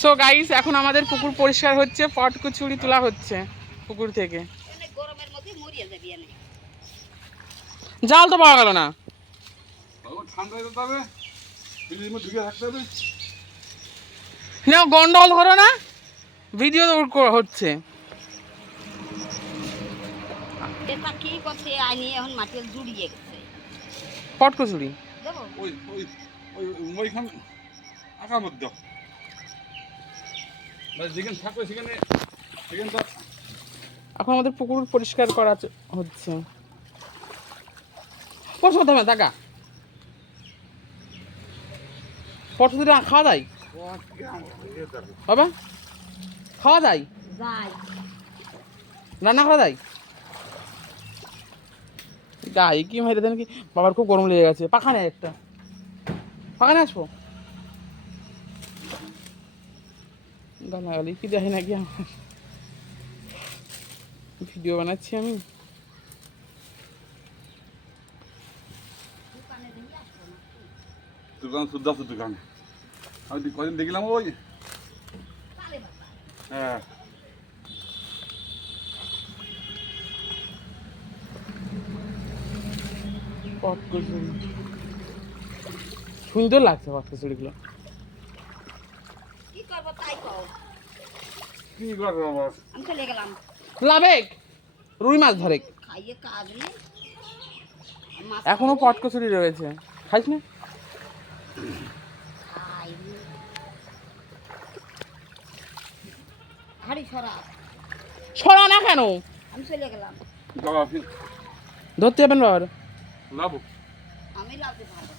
So guys, এখন আমাদের পুকুর পরিষ্কার হচ্ছে, পটকচুরি তোলা হচ্ছে পুকুর থেকে। গরমের মধ্যে মরিয়া যাবি না, জাল তো পাওয়া গেল না। নাও গন্ডগোল করো না, ভিডিও হচ্ছে। এটা কি করছে আইনি এখন মাটিতে জুড়িয়ে গেছে পটকচুরি দেবো ওই ওই ওই ওইখান আঁকার মধ্যে যেখানে থাকবে সেখানে সেখানে তো এখন আমাদের পুকুর পরিষ্কার করা হচ্ছে। পড়ছো কোথায় টাকা পটকচুরি খাওয়া যায় বাবা? খাওয়া যায়? যাই রান্না করা যায়? গায়ে কি মেরে দেন কি? বাবার খুব গরম লেগে গেছে। পাখা নেই একটা, পাখা নিয়ে আসবো। গালাগালি কি দেখে নাকি আমার? ভিডিও বানাচ্ছি আমি। দোকান শুদ্ধ আছে দোকানে। আমি কদিন দেখলাম ওই হ্যাঁ পটকচুরি সুন্দর লাগছে পটকচুরিগুলো। কি করবো তাই কও, কি করবো আবার আমি চলে গেলাম লাভেক রুই মাছ ধরে। খাইয়ে কাজ নেই এখনো পটকচুরি রয়েছে, খাইস না? খাই হাড়ি সরা, ছড়া না কেন? আমি চলে গেলাম, বাবা ধরতে যাবেন বাবার? লাভ আমি লাভতে পারবো